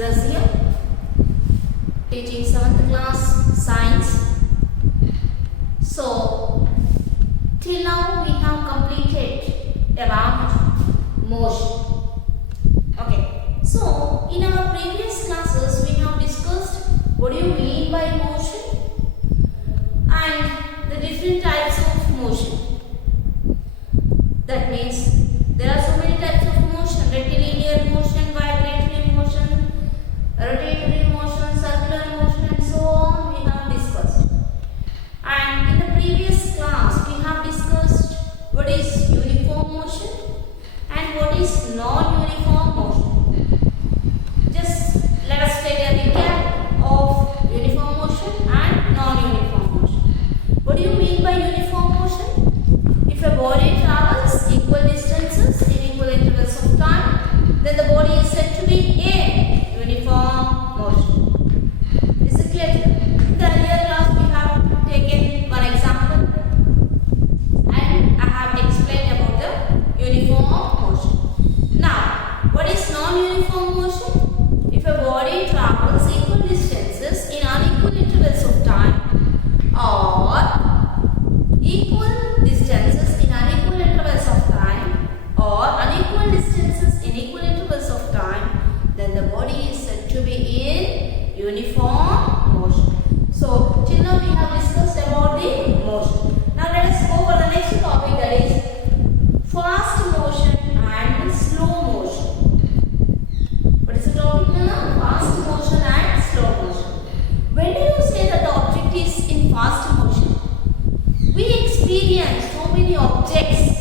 Rajiya, teaching 7th class science. So, till now we have completed about motion. Okay, so in our previous classes we have discussed what do you mean by motion and the different types of motion. That means there are so many types of motion: rectilinear motion, vibratory motion, rotatory motion, circular motion, and so on we have discussed. And in the previous class we have discussed what is uniform motion and what is non-uniform motion. Just let us take a recap of uniform motion and non-uniform motion. What do you mean by uniform motion? If a body travels equal distances in equal intervals of time, then the body is said to be in uniform motion. Is it clear? In the earlier class we have taken one example and I have explained about the uniform motion. Now, what is non-uniform motion? If a body travels equal distances in unequal intervals of time or equal distances in unequal intervals of time or unequal distances in equal intervals of time, then the body is said to be in uniform motion. So, till now we have discussed about the motion. Now let us go for the next topic, that is fast motion and slow motion. What is the topic now? Fast motion and slow motion. When do you say that the object is in fast motion? We experience so many objects.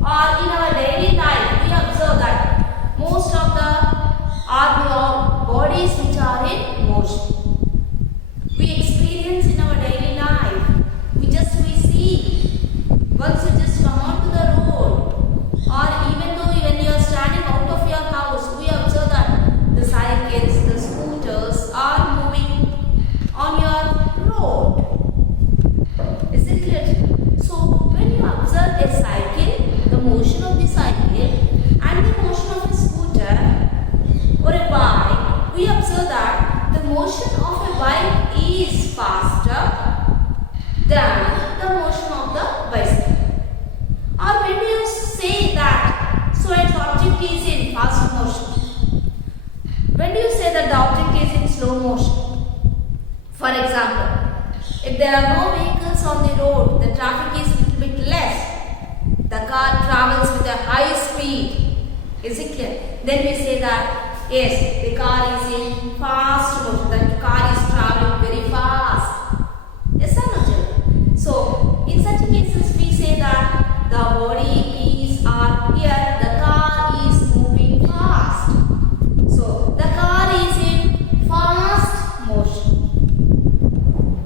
Or in our daily life, we observe that most of the bodies which are in motion. We experience in our daily life. We see. Once you just come onto the road, or even though when you are standing out of your house, we observe that the cycles, the scooters are moving on your road. Is it clear? So when you observe a cycle, the motion of the cycle and the motion of a scooter or a bike, we observe that the motion of a bike is faster than the motion of the bicycle. Or when you say that so an object is in fast motion, when do you say that the object is in slow motion? For example, if there are no vehicles on the road, the traffic is a little bit less, the car travels with a high speed. Is it clear? Then we say that yes, the car is in fast motion, the car is traveling very fast. Yes or no, children? So, in such cases we say that the body is here, the car is moving fast. So, the car is in fast motion.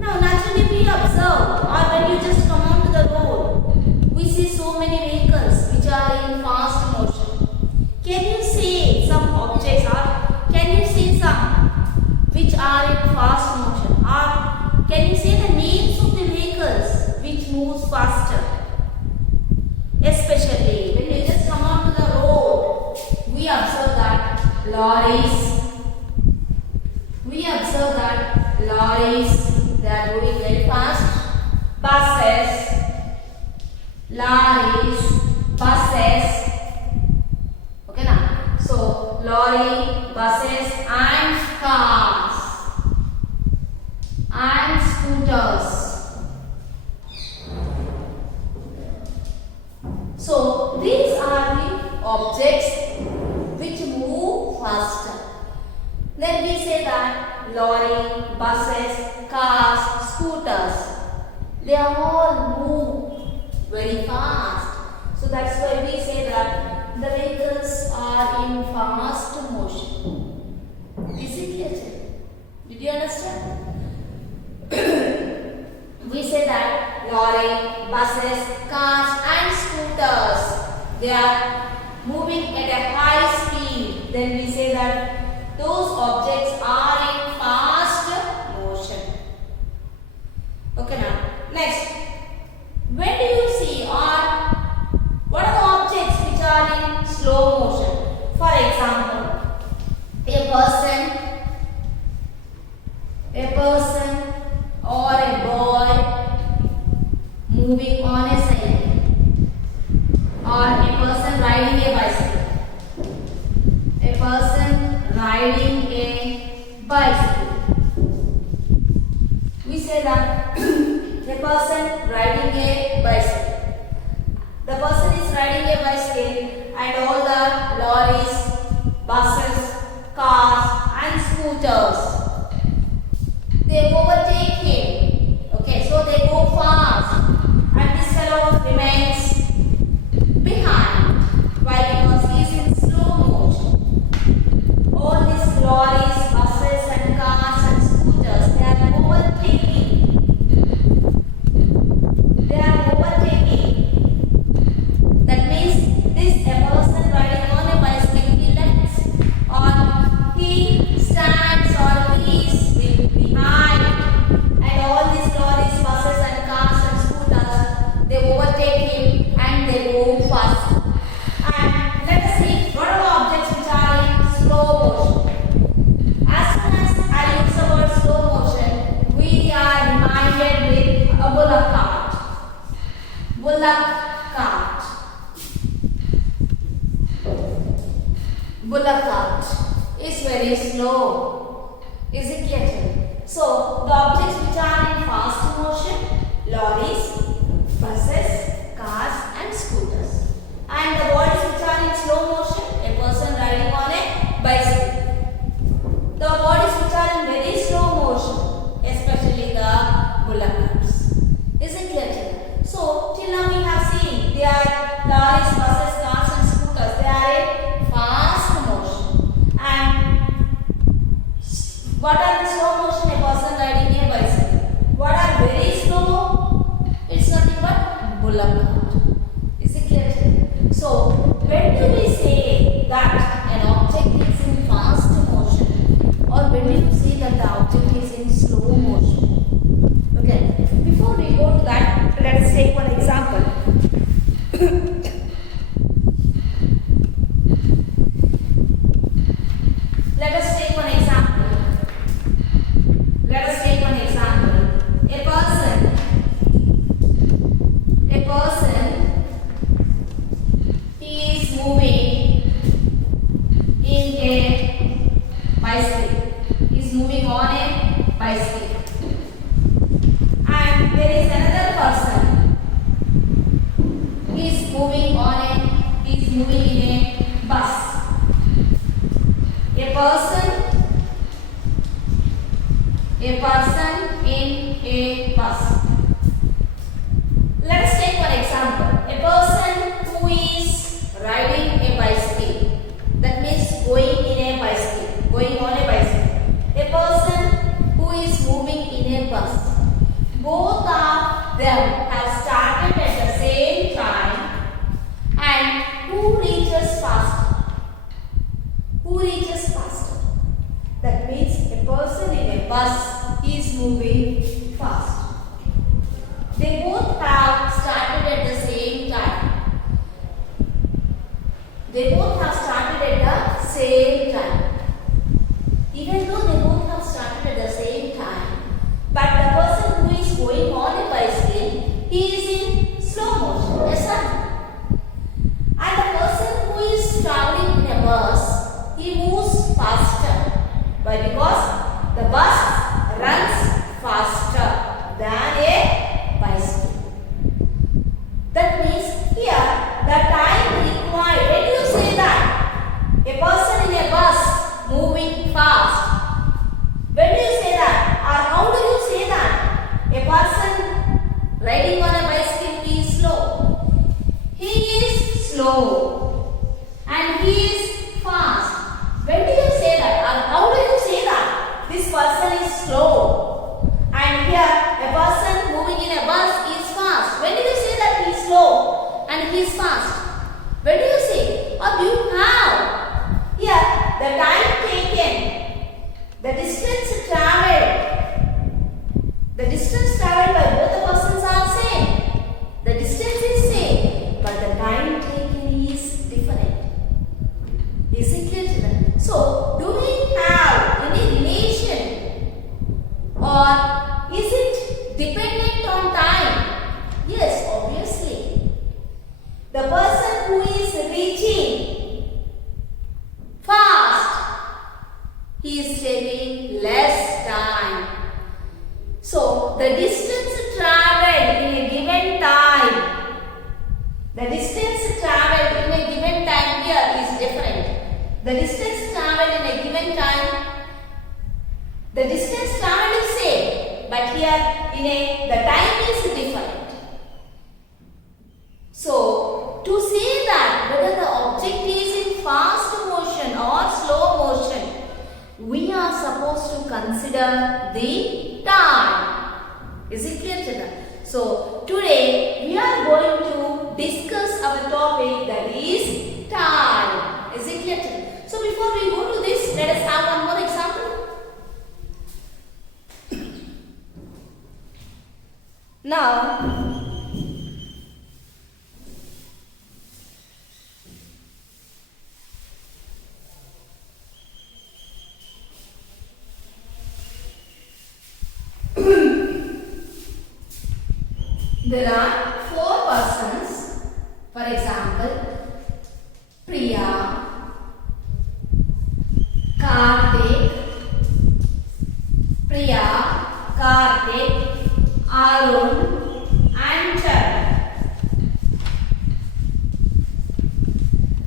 Now, naturally we observe, or when you just come onto the road, we see so many vehicles which are in fast motion. Can you say some objects, or can you say some which are in fast motion, or can you say the names of the vehicles which moves faster? Especially when you just come onto the road, we observe that lorries, they are moving very fast. Buses, lorries, buses. Okay now. So lorry, buses and cars and scooters. So these are the objects which move faster. Then we say that lorry, buses, cars, scooters, they all move very fast. So that's why we say that the vehicles are in fast motion. Is it clear? Did you understand? We say that lorry, buses, cars and scooters, they are moving at a high speed. Then we say that those objects are in fast motion. Okay now. Next, when do you see, or what are the objects which are in slow motion? on a cycle or a person riding a bicycle. A person riding a bicycle. We say that a person riding a bicycle. The person is riding a bicycle and all the lorries, buses, cars and scooters, they overtake him. Okay, so they go fast and this fellow remains behind. Why? Because he is in slow motion. All these lorries, buses and cars and scooters, they are overtaking. They are overtaking. That means this a person riding on a bicycle, he lets or he stands or he is behind, and all these lorries, buses and cars and scooters, they overtake him and they go fast. And let us see what are the objects which are in slow motion. As soon as I use the word slow motion, we are reminded with a bullock cart. Bullock cart. Bullock cart is very slow. Is it clear? So the objects which are in fast motion, lorries, buses, cars and scooters. And the bodies which are in slow motion, a person riding on a bicycle. The bodies which are in very slow motion, especially the bullock carts. Is it clear? So till now we have seen they are lorries, buses, cars and scooters. They are in fast motion. And what are the slow motion? A person riding a bicycle. What are very slow? It's nothing but bullock cart. Is it clear? So when do we say that an object is in fast motion, or when do you say that the object is in slow motion? Okay. Before we go to that, let us take one example. Let us take one example. Let us take one example. A person he is moving in a bicycle. He is moving on a bicycle. And there is another person. He is moving in a bus. A person in a bus. Let us take one example. A person who is riding a bicycle. That means going in a bicycle, going on a bicycle. A person who is moving in a bus. Both of them have started at the same time, and who reaches faster? Who reaches faster? That means a person in a bus is moving fast. They both have started at the same time. They both have started at the same time. Even though they both have started at the same time, but the person who is going on a bicycle, he is in slow motion. Yes, sir? And the person who is traveling in a bus, he moves faster. Why? Because the bus runs faster than a bicycle. That means here the time required. When you say that a person in a bus moving fast, when do you say that, or how do you say that a person riding on a bicycle is slow? He is slow and he is fast. When do you say that, or how do you say that this person is slow? And here a person moving in a bus is fast. When do you say that he is slow and he is fast? When do you say? Or you have here the time taken, the distance traveled by both the persons are same. The distance is same, but the time taken is different. Is it clear, children? So, do we have any relation, or is it dependent on time? Yes, obviously. the distance traveled in a given time, the distance traveled is same, but here the time is different. So, to say that whether the object is in fast motion or slow motion, we are supposed to consider the time. Is it clear, children? So, today we are going to discuss our topic, that is time. Is it clear, children? So, before we go to this, let us have one more example. Now, there are 4 persons, for example, Priya, Karthik, Arun and Charan.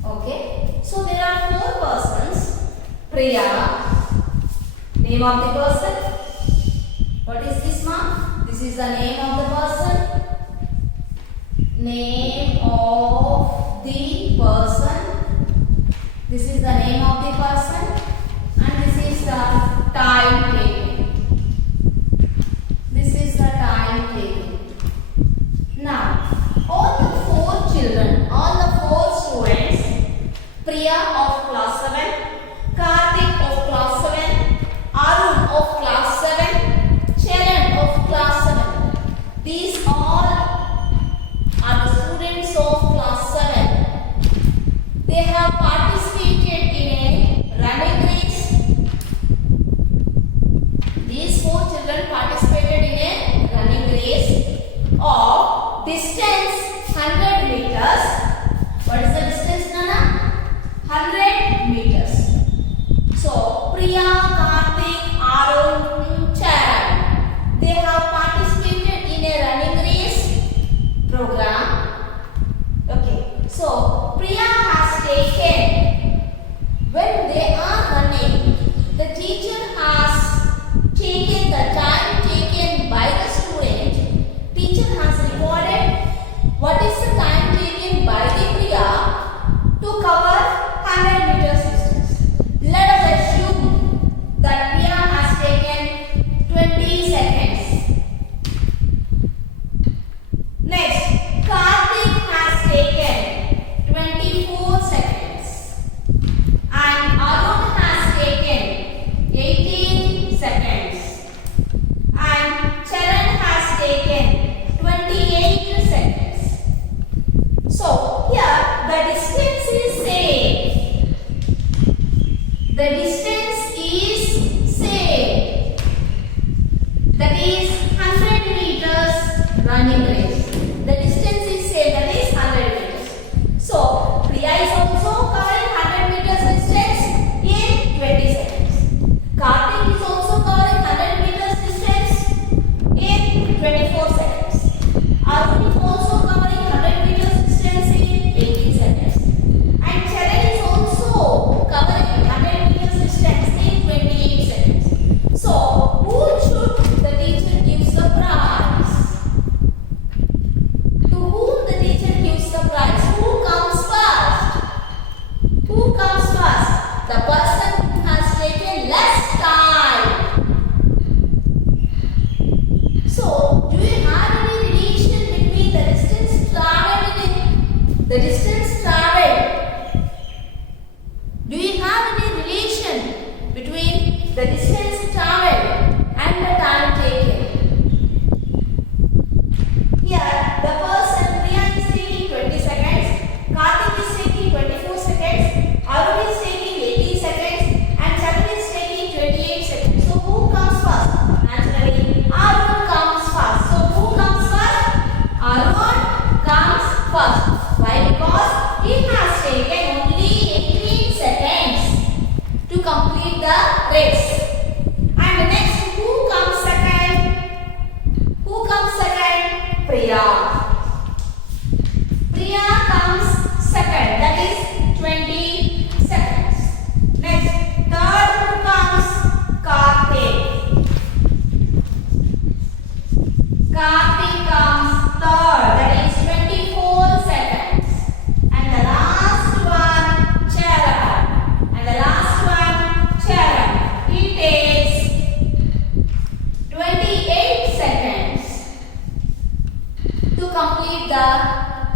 Okay, so there are 4 persons. Priya, name of the person. What is this, ma'am? This is the name of the person. Name of the person. This is the name of the person, and this is the time taken. This is the time taken. Now, all the 4 children, all the 4 students, Priya of class 7, Karthik of class 7, Arun of class 7, Charan of class 7. These all are the students of class 7. They have participated in a running race. These 4 children participated in a running race of distance 100 meters. What is the distance, Nana? 100 meters. So, Priya, Karthik, Arun, Charan, they have participated in a running race program. Okay, so Priya has taken, when they are running, the teacher has taken the time taken by the student. Teacher has recorded what is the time taken by the Priya to cover 100 meters distance. Let us assume that Priya has taken 20 seconds. Next, Karthik has taken 24 seconds and Arun has taken 18 seconds and Charan has taken 28 seconds. So, here the distance is same. The distance is same. That is 100 meters running race. The distance is same, that is 100 meters. So, Priya is also covering 100 meters distance in 20 seconds. Karthik is also covering 100 meters distance in 24 seconds. Arun is also covering 100 meters distance in 18 seconds. And Charan is also covering 100 meters distance in 28 seconds. So, who should the teacher gives the prize? To whom the teacher gives the prize? Who comes first? Who comes first? The person who has taken less time. So, do you have any relation between the distance traveled in the distance traveled? Do you have any relation between the distance traveled and the time taken? Here, the person Priya is taking 20 seconds, Karthik is taking 24 seconds, Arun is taking 18 seconds, and Charan is taking 28 seconds. So, who comes first? Naturally, Arun comes first. So, who comes first? Arun comes first. Why? Because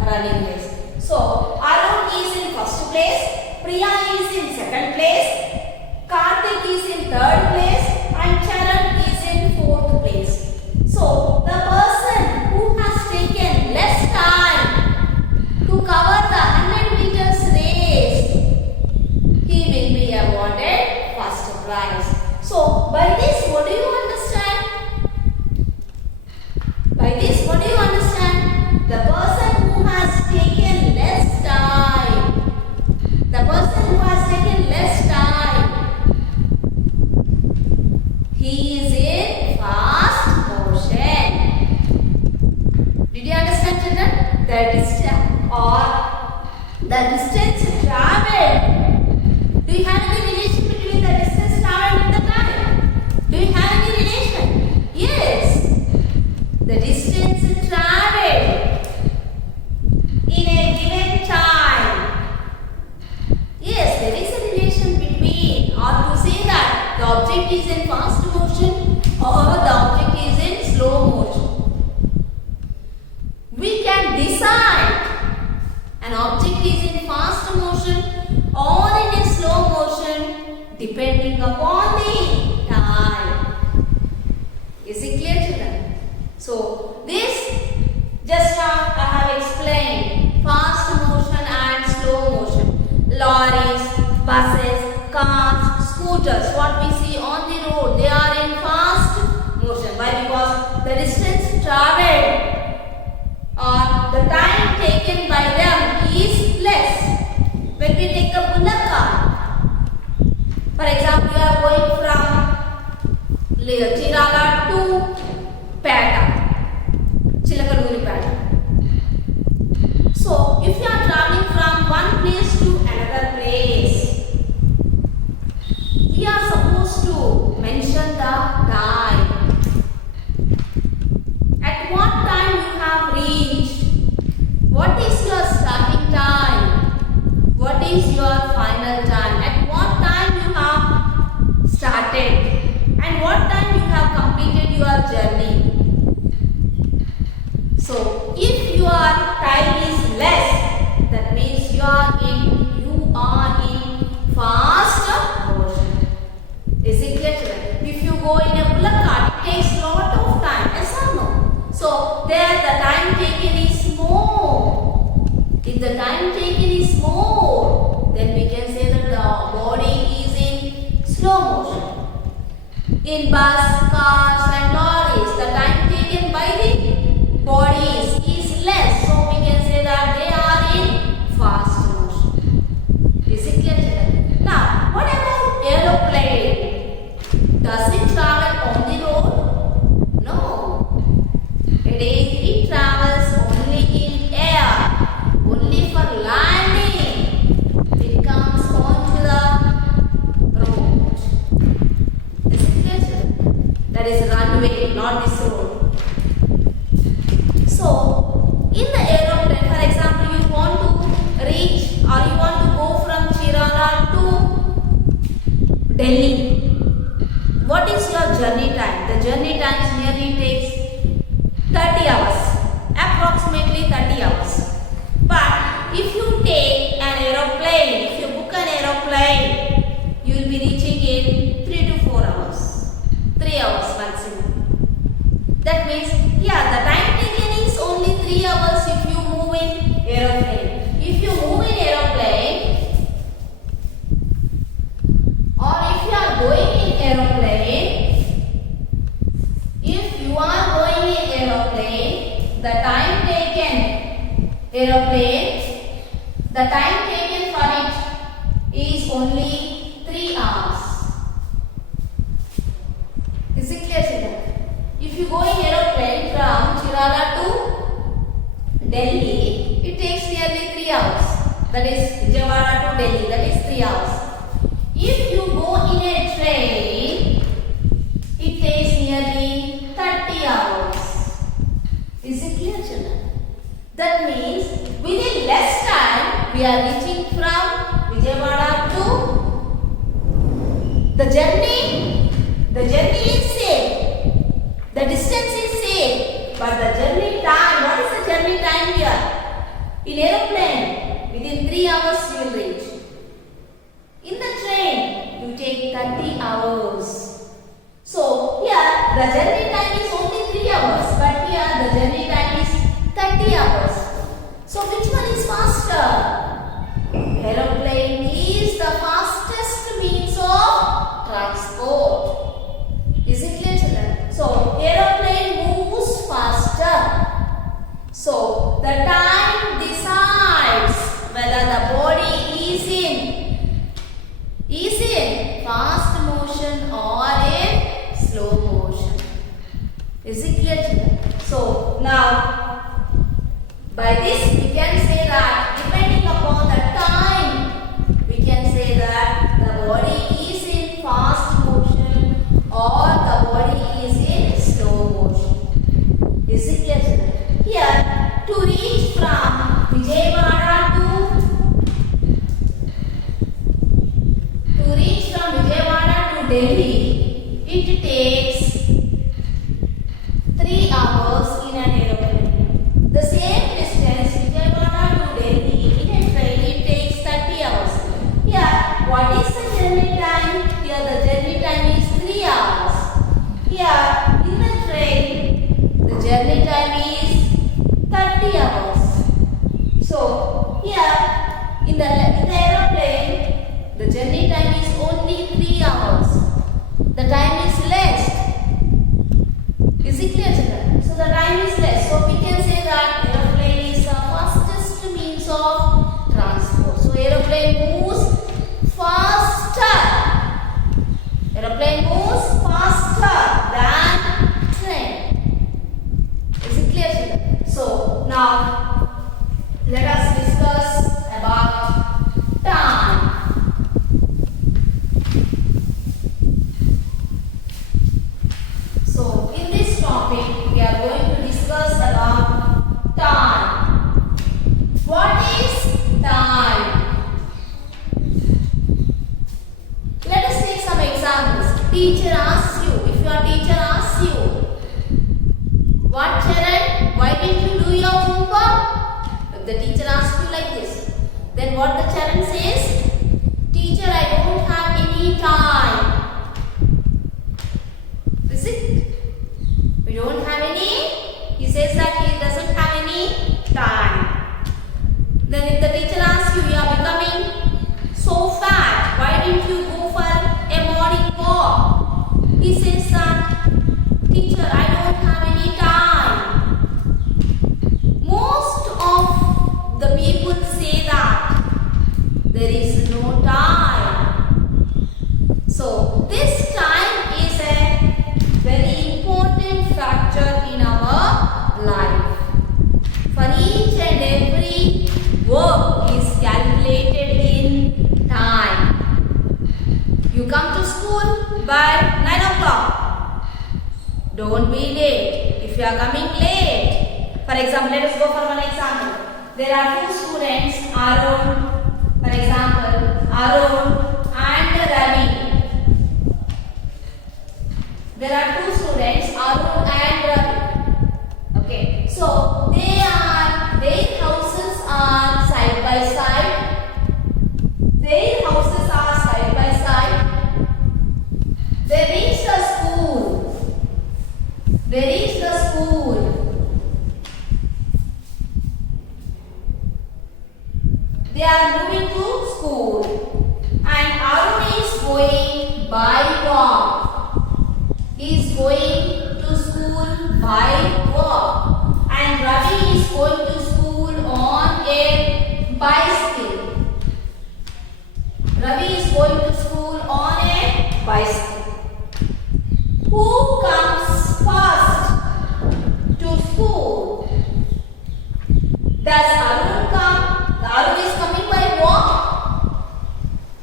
running race. So Arun is in first place, Priya is in second place, Karthik is in third place, and Charan is in fourth place. So the person who has taken less time to cover the 100 meters race, he will be awarded first prize. So by this, what do you understand? By this, what do you understand? The person who has taken less time, the person who has taken less time, he is in fast motion. Did you understand, children? The distance traveled. Do you have any relation between the distance traveled and the time? Do you have any relation? Yes. The distance traveled in a given time. Yes, there is a relation between, or to say that the object is in fast motion or the object is in slow motion. We can decide an object is in fast motion or in a slow motion depending upon the time. Is it clear, children? So this just now I have explained fast motion and slow motion. Lorries, buses, cars, scooters, what we see on the road, they are in fast motion. Why? Because the distance traveled or the time taken by them is less. When we take a bullock cart, for example, you are going from Chirala to Peta, Chilakaluri Peta. So, if you are traveling from one place to another place, we are supposed to mention the time. At what time you have reached? What is your starting time? What is your final time? At what time you have started? And what time you have completed your journey? So, if your time is less, that means you are in fast motion. Is it clear? If you go in a bullock cart, it takes lot of time. Yes or no? So, there the time taken is more. If the time taken is more, then we can say that the body is in slow motion. In bus, cars and lorries, the time taken by the bodies is less. So we can say that they are in fast motion. Is it clear? Now, what about aeroplane? Does it travel on the road? No. It travels only in air, only for landing. It comes onto the road. Is it clear? That is runway, not this road. So, in the aeroplane, for example, you want to reach or you want to go from Chirala to Delhi. What is your journey time? The journey time nearly takes 30 hours, approximately 30 hours. But if you take an aeroplane, if you book an aeroplane, you will be reaching in 3 to 4 hours, 3 hours maximum. That means, yeah, the time taken is only 3 hours if you move in aeroplane. If you move in aeroplane, or if you are going in aeroplane, if you are going in aeroplane, the time taken for it is only 3 hours. Is it clear, children? If you go in aeroplane from Chirala to Delhi, it takes nearly 3 hours. That is Vijayawada to Delhi, that is 3 hours. If you go in a train, it takes nearly 30 hours. Is it clear, children? That means within less time we are reaching from Vijayawada to the journey is same. The distance is same. But the journey time, what is the journey time here? In aeroplane, within 3 hours you will reach. In the train, you take 30 hours. So here the journey time is only 3 hours, but here the journey time is 30 hours. So which one is faster? Aeroplane is the fastest means of transport. Is it clear, children? So aeroplane moves faster. So the time decides whether the body is in fast motion or in slow motion. Is it clear, children? So now by this we can say that depending upon the time, we can say that the body is in fast motion or the body is in slow motion. Is it clear, children? Here, to reach from Vijayawada to Delhi, it takes 3 hours in an aeroplane. The same distance Vijayawada to Delhi in a train, it takes 30 hours. Here, what is the journey time? Here the journey time is 3 hours. Here in the train, the journey time is 30 hours. So here in the aeroplane, the journey time is only 3 hours. The time is less. Is it clear, children? So the time is less. So we can say that aeroplane is the fastest means of transport. So aeroplane moves faster. Aeroplane moves faster than train. Is it clear, children? So now let us discuss about time. So in this topic we are going to discuss about time. What is time? Let us take some examples. Teacher asks you, if your teacher asks you, what, Charan? Why didn't you do your homework? If the teacher asks you like this, then what the Charan says? Teacher, I don't have any time. Is it? We don't have any. He says that he doesn't have any time. Then if the teacher asks you, you are becoming so fat, why didn't you go for a morning walk? He says that, teacher, I don't have any time. Most of the people say that there is no time. So this time is a very important factor in our life. For each and every work is calculated in time. You come to school by 9 o'clock. Don't be late. If you are coming late, for example, let us go for one example. There are two students, Arun, for example, Arun and Ravi. There are two students, Arun and Ravi. Okay, so their houses are side by side. Their houses are side by side. They reach the school. They reach the school. They are moving to school. And Arun is going by walk. He is going to school by walk. And Ravi is going to school on a bicycle. Ravi is going to school on a bicycle. Who comes first to school? Does Arun come? Arun is coming by walk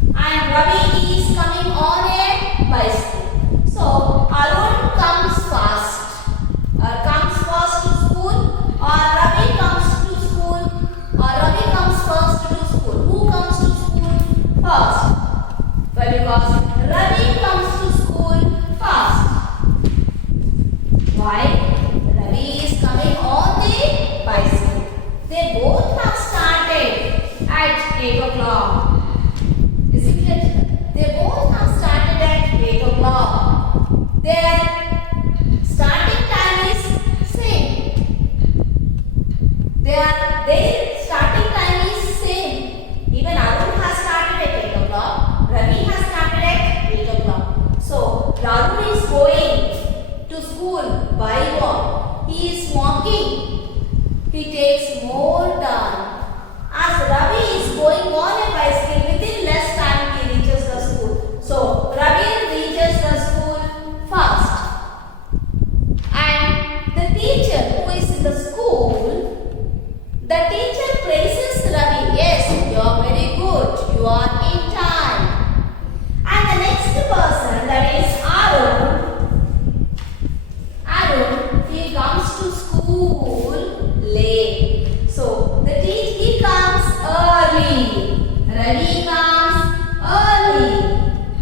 and Ravi is coming on a bicycle. So Arun comes 8 o'clock. Is it clear? They both have started at 8 o'clock. Their starting time is same. Their starting time is same. Even Arun has started at 8 o'clock. Ravi has started at 8 o'clock. So Arun is going to school by walk. He is walking. He takes more time. As Ravi is going on a bicycle, within less time he reaches the school. So Ravi reaches the school first. And the teacher who is in the school, the teacher praises Ravi. Yes, you are very good. You are in time. And the next person, that is Arun, he comes to school late. So the teacher, he comes early. Ravi comes early.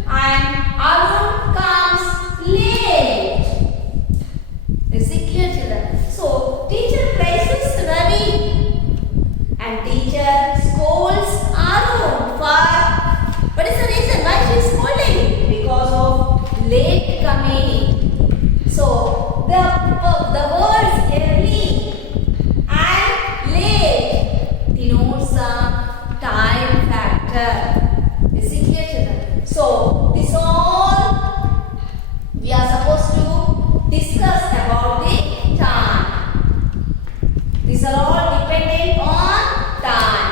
And Arun comes late. Is it clear, children? So teacher praises Ravi and teacher scolds Arun for, what is the reason why she is scolding? Because of late coming. So the words early and late denotes a time factor. Is it clear, children? So this all we are supposed to discuss about the time. These are all dependent on time.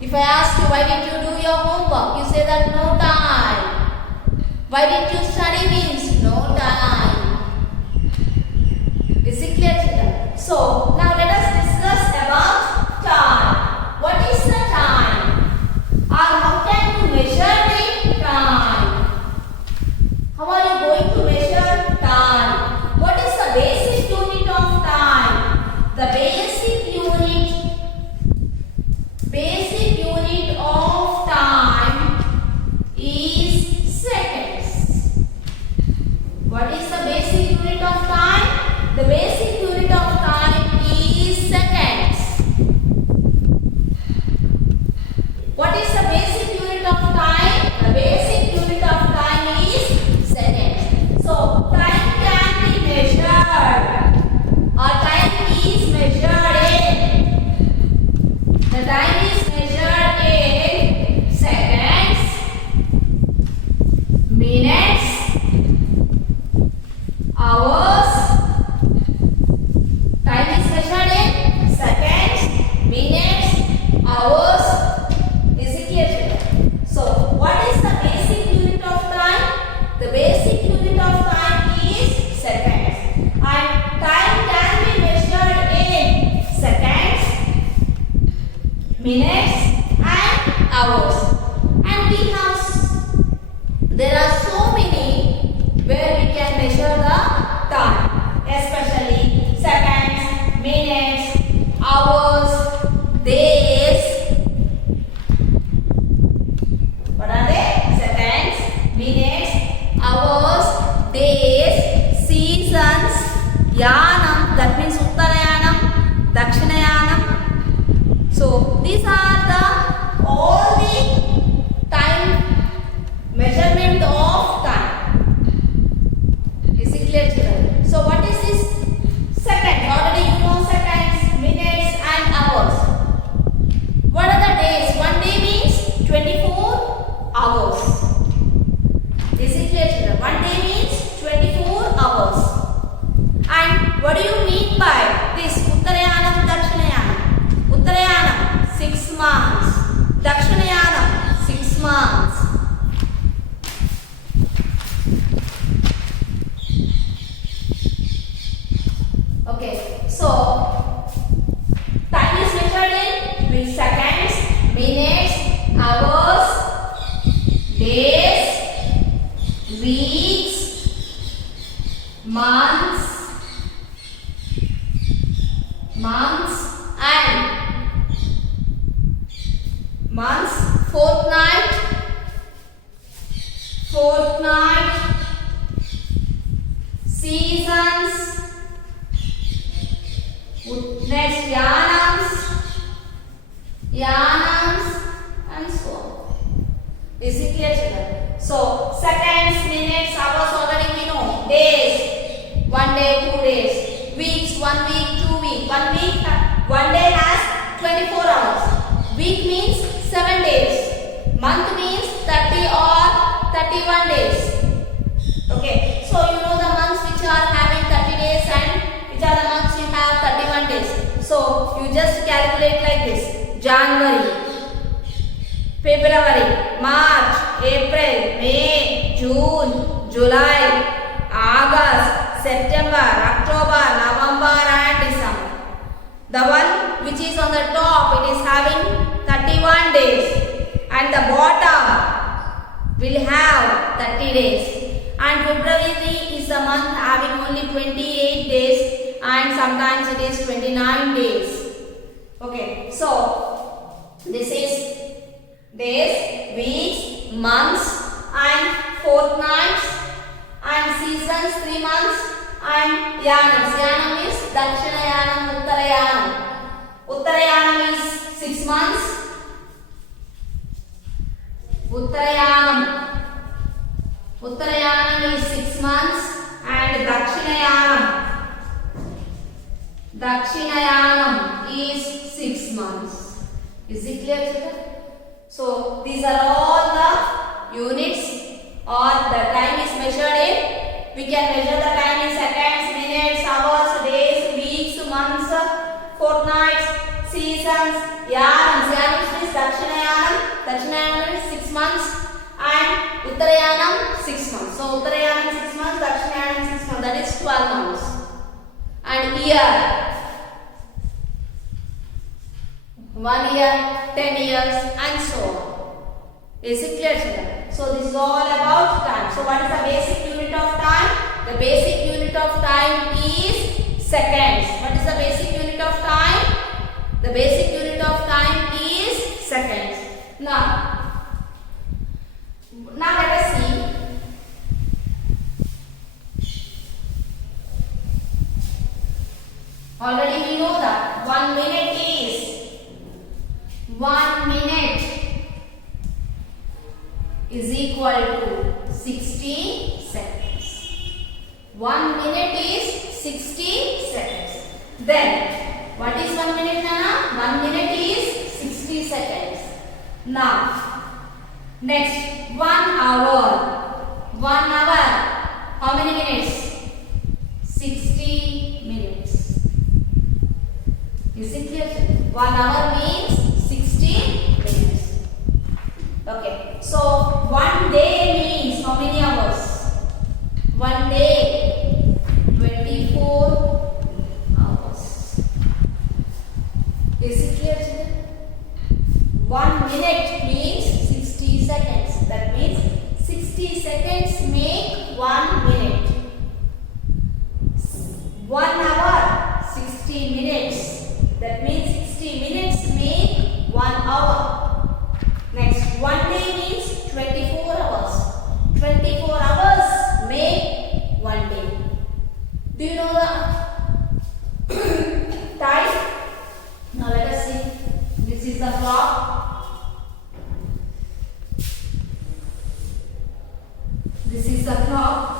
If I ask you, why didn't you do your homework? You say that no time. Why didn't you study? Means no time. Is it clear, children? So now let us discuss about time. What is the time? Or how can you measure the time? How are you going to measure time? What is the basic unit of time? The basic unit of time is seconds. What is the basic unit of time? The basic unit of time is seconds. What is the basic unit of time? The basic unit of time is seconds. So time can be measured, or time is measured in. The time is measured in seconds, minutes, hours. Time is measured in seconds, minutes, hours. Is it clear, children? So what is the basic unit of time? The basic unit of time is seconds. And time can be measured in seconds, minutes and hours. And there are so many where we can measure the time, especially seconds, minutes, hours, days. What are they? Seconds, minutes, hours, days, seasons, yanam, that means Uttarayanam, Dakshinayanam. So these are all the time measurement of time. Is it clear, children? So what is this? Seconds. Already you know seconds, minutes and hours. What are the days? One day means 24 hours. Is it clear, children? One day means 24 hours. And what do you mean by this? Uttarayanam, Dakshinayanam. Uttarayanam, 6 months. Dakshinayanam, 6 months. Okay, so time is measured in seconds, minutes, hours, days, weeks, months, and fortnight, seasons, next yanams, Is it clear, children? So, seconds, minutes, hours already we know. Days, 1 day, 2 days. Weeks, 1 week, 2 week. 1 week, 1 day has 24 hours. Week means 7 days. Month means 30 or 31 days. Okay, so you know the months which are having 30 days and which are the months you have 31 days. So, you just calculate like this. January, February, March, April, May, June, July, August, September, October, November and December. The one which is on the top, it is having 31 days and the bottom will have 30 days. And February is the month having only 28 days and sometimes it is 29 days. Okay, so this is days, weeks, months and fortnights and seasons, 3 months and yanams. Yanam is Dakshina Yanam, Uttara Yanam. Uttara Yanam is 6 months. Uttara Yanam is 6 months and Dakshina Yanam is 6 months. Is it clear, children? So, these are all the units or the time is measured in. We can measure the time in seconds, minutes, hours, days, weeks, months, fortnights, seasons, yanams. Yanams is Dakshina Yanam. Dakshina Yanam is 6 months and Uttara Yanam 6 months. So, Uttara Yanam 6 months, Dakshina Yanam 6 months. That is 12 months. And year. 1 year, 10 years and so on. Is it clear, children? So this is all about time. So what is the basic unit of time? The basic unit of time is seconds. What is the basic unit of time? The basic unit of time is seconds. Now let us see. Already we know that 1 minute is equal to 60 seconds. 1 minute is 60 seconds. Then, what is 1 minute, Nana? 1 minute is 60 seconds. Now, next 1 hour. 1 hour, how many minutes? 60 minutes. Is it clear? 1 hour means 60 minutes. Okay. So 1 day means how many hours? 1 day, 24 hours. Is it clear, children? 1 minute means 60 seconds. That means 60 seconds make 1 minute. 1 hour, 60 minutes. That means 60 minutes make 1 hour. Next, 1 day means 24 hours. 24 hours make 1 day. Do you know the time? Now let us see. This is the clock. This is the clock.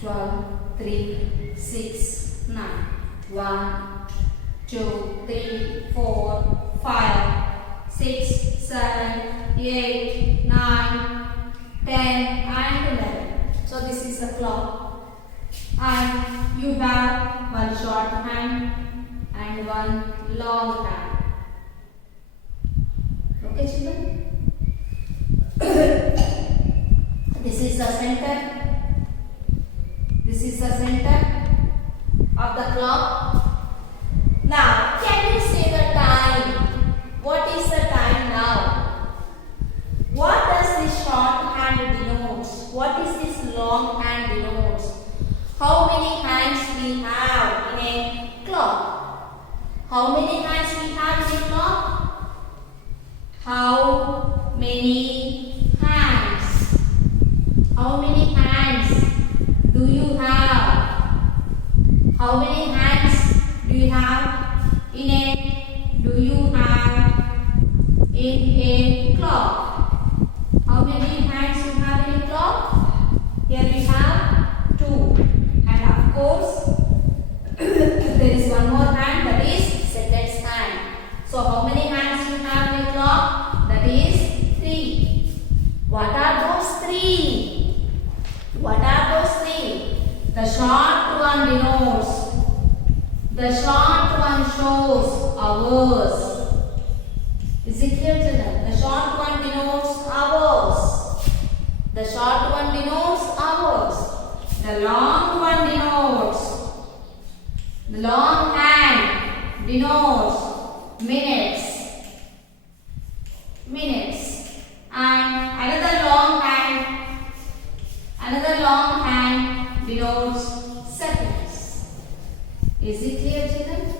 Twelve, 3, 6, 9. 1, 2, 3, 4, 5, 6, 7, 8, 9, 10 and 11. So this is the clock. And you have one short hand and one long hand. Okay, children? This is the center. This is the center of the clock. Now, can you say the time? What is the time now? What does this short hand denotes? What is this long hand denotes? How many hands we have in a clock? How many hands we have in a clock. How many hands you have in a clock? Here we have 2. And of course, there is one more hand, that is seconds hand. So how many hands you have in a clock? That is 3. What are those 3? What are those 3? The short one denotes. The short one shows hours. Is it clear, children? The short one denotes hours. The short one denotes hours. The long one denotes. The long hand denotes minutes. Minutes. And another long hand denotes seconds. Is it clear, children?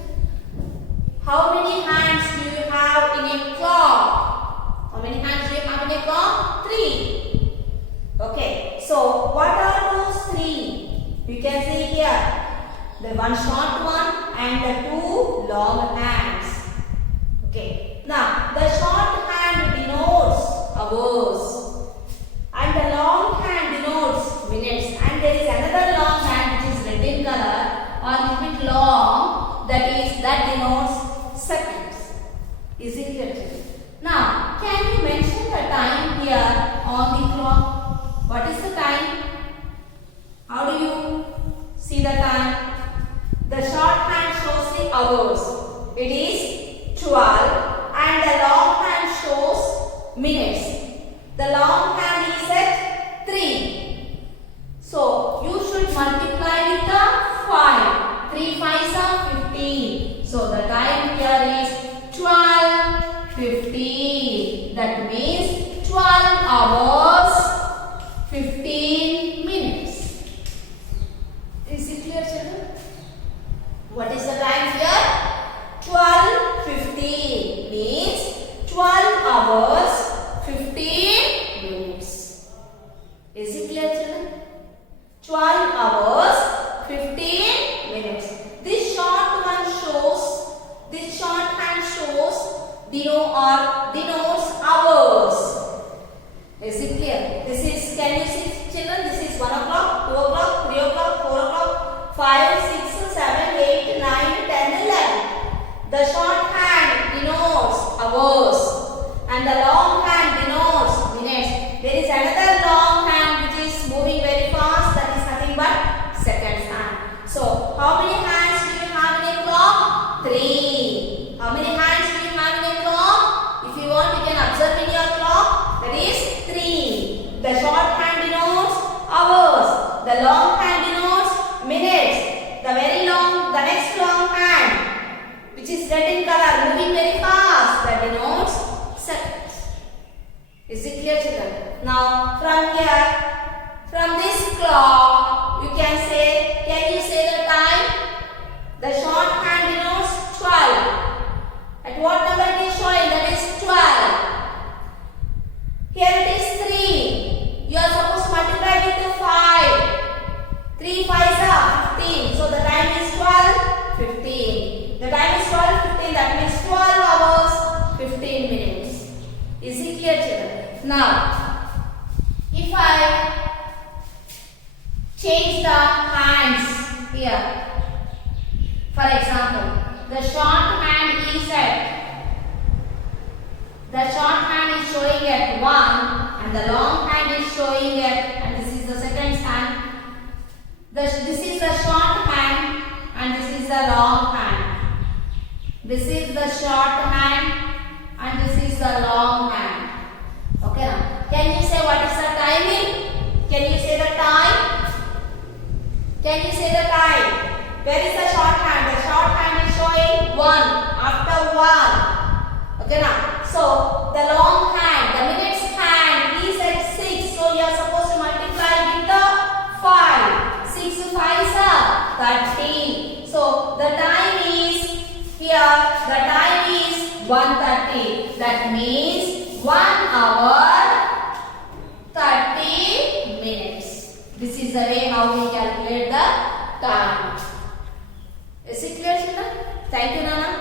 How many hands do you have in a clock? How many hands do you have in a clock? 3. Okay. So what are those 3? You can see here. The one short one and the 2 long hands. Okay. Now the short hand denotes hours. And the long hand denotes minutes. And there is another long hand which is red in color or little bit long, that denotes seconds. Is it clear? Now, can you mention the time here on the clock? What is the time? How do you see the time? The short hand shows the hours. It is 12 and the long hand shows minutes. The long hand is at 3. So, you should multiply with the 5. 3 5s are 15. So, the time here is 12:15. That means 12 hours 15 minutes. Is it clear, children? What is the time here? 12:15 means 12 hours 15 minutes. Is it clear, children? 12 hours 15 minutes. This short hand shows denotes hours. Is it clear? Can you see, children? This is 1 o'clock, 2 o'clock, 3 o'clock, 4 o'clock, 5, 6, 7, 8, 9, 10, 11. The short hand denotes hours and the long hand denotes minutes. There is another long hand which is moving very fast, that is nothing but seconds hand. So, how many hands do you have in a clock? 3. How many hands do you have in a clock? If you want, you can observe in your clock. That is 3. The short hand denotes hours. The long hand denotes minutes. The next long hand, which is red in color, moving very fast, that denotes seconds. Is it clear, children? Now, from here, from this clock, you can you say the time? The short hand denotes 12. At what number it is showing? That is 12. Here it is 3. You are supposed to multiply with the 5. 3 5s are 15. So the time is 12:15. The time is 12:15. That means 12 hours 15 minutes. Is it clear, children? Now, if I change the hands here, for example, the short hand is showing at 1 and the long hand is showing at, and this is the second hand. This is the short hand and this is the long hand. This is the short hand and this is the long hand. Okay, now can you say what is the timing? Can you say the time? Can you say the time? Where is the short hand? The short hand is showing 1 after 1. Okay, now so the long hand, the minutes hand is at 6. So you are supposed to multiply with the 5. 6 5s are 30. So the time is here. The time is 1:30. That means 1 hour 30 minutes. This is the way how we calculate the time. Is it clear, children? Thank you, Nana.